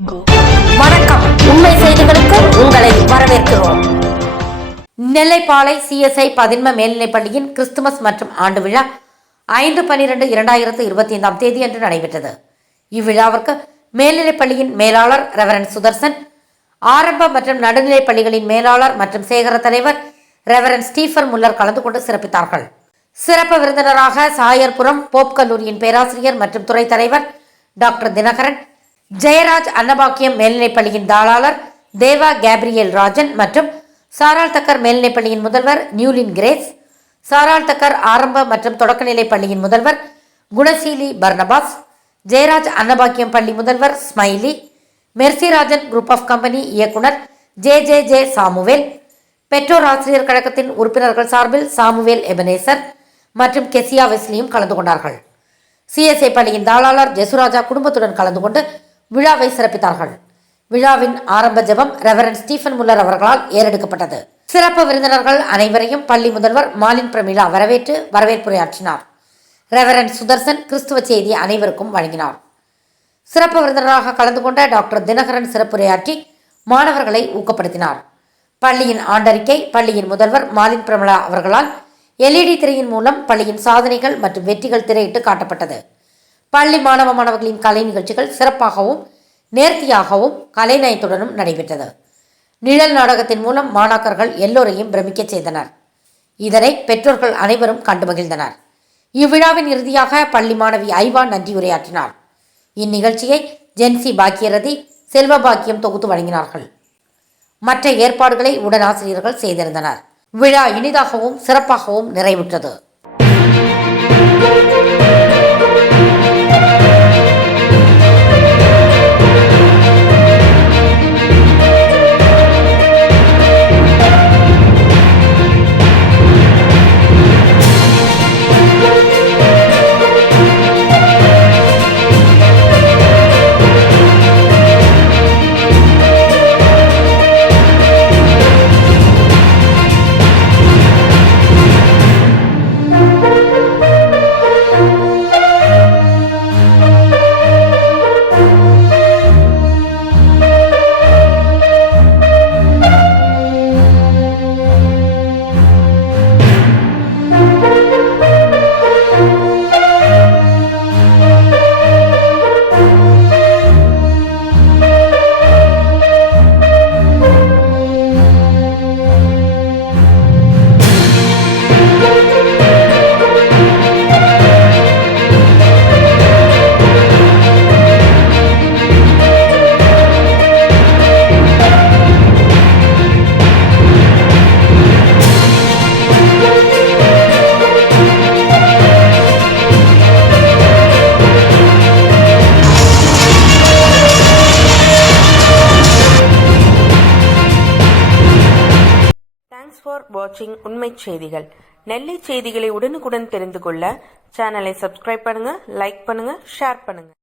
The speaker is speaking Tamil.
வணக்கம். உண்மை செய்திகளுக்கு உங்களை வரவேற்கிறோம். நெல்லைப்பாளை சிஎஸ்ஐ பதின்ம மேல்நிலைப்பள்ளியின் கிறிஸ்துமஸ் மற்றும் ஆண்டு விழா 5/12/2025 தேதியன்று நடைபெற்றது. இவ்விழாவிற்கு மேல்நிலைப்பள்ளியின் மேலாளர் ரெவரண்ட் சுதர்சன், ஆரம்ப மற்றும் நடுநிலைப் பள்ளிகளின் மேலாளர் மற்றும் சேகர தலைவர் ரெவரண்ட் ஸ்டீஃபன் முல்லர் கலந்து கொண்டு சிறப்பித்தார்கள். சிறப்பு விருந்தினராக சாயர்புரம் போப் கல்லூரியின் பேராசிரியர் மற்றும் துறை தலைவர் டாக்டர் தினகரன், ஜெயராஜ் அன்னபாக்கியம் மேல்நிலைப்பள்ளியின் தாளாளர் தேவா கேப்ரியல் ராஜன் மற்றும் சாராள் தக்கர் மேல்நிலைப்பள்ளியின் முதல்வர் நியூலின் கிரேஸ், சாராள் தக்கர் ஆரம்ப மற்றும் தொடக்கநிலைப் பள்ளியின் முதல்வர் குணசீலி பர்னபாஸ், ஜெயராஜ் அன்னபாக்கியம் பள்ளி முதல்வர் ஸ்மைலி, மெர்சிராஜன் குரூப் ஆஃப் கம்பெனி இயக்குனர் ஜே சாமுவேல், பெற்றோர் ஆசிரியர் கழகத்தின் உறுப்பினர்கள் சார்பில் சாமுவேல் எபனேசர் மற்றும் கெசியா வெஸ்லியும் கலந்து கொண்டார்கள். சிஎஸ்ஐ பள்ளியின் தாளாளர் ஜெசுராஜா குடும்பத்துடன் கலந்து கொண்டு விழாவை சிறப்பித்தார்கள். விழாவின் ஆரம்ப ஜெபம் ரெவரண்ட் ஸ்டீஃபன் முல்லர் அவர்களால் ஏறெடுக்கப்பட்டது. சிறப்பு விருந்தினர்கள் அனைவரையும் பள்ளி முதல்வர் மாலின் பிரமிளா வரவேற்புரையாற்றினார். ரெவரண்ட் சுதர்சன் கிறிஸ்துவ செய்தியை அனைவருக்கும் வழங்கினார். சிறப்பு விருந்தினராக கலந்து கொண்ட டாக்டர் தினகரன் சிறப்புரையாற்றி மாணவர்களை ஊக்கப்படுத்தினார். பள்ளியின் ஆண்டறிக்கை பள்ளியின் முதல்வர் மாலின் பிரமிளா அவர்களால் LED திரையின் மூலம் பள்ளியின் சாதனைகள் மற்றும் வெற்றிகள் திரையிட்டு காட்டப்பட்டது. பள்ளி மாணவர்களின் கலை நிகழ்ச்சிகள் சிறப்பாகவும் நேர்த்தியாகவும் கலைநயத்துடனும் நடைபெற்றது. நிழல் நாடகத்தின் மூலம் மாணாக்கர்கள் எல்லோரையும் பிரமிக்க செய்தனர். இதனை பெற்றோர்கள் அனைவரும் கண்டு மகிழ்ந்தனர். இவ்விழாவின் இறுதியாக பள்ளி மாணவி ஐவா நன்றியுரையாற்றினார். இந்நிகழ்ச்சியை ஜென்சி பாக்கியரதி, செல்வ பாக்கியம் தொகுத்து வழங்கினார்கள். மற்ற ஏற்பாடுகளை உடனாசிரியர்கள் செய்திருந்தனர். விழா இனிதாகவும் சிறப்பாகவும் நிறைவுற்றது. Thanks for watching உண்மை செய்திகள். நெல்லை செய்திகளை உடனுக்குடன் தெரிந்து கொள்ள சேனலை சப்ஸ்கிரைப் பண்ணுங்க, லைக் பண்ணுங்க, ஷேர் பண்ணுங்க.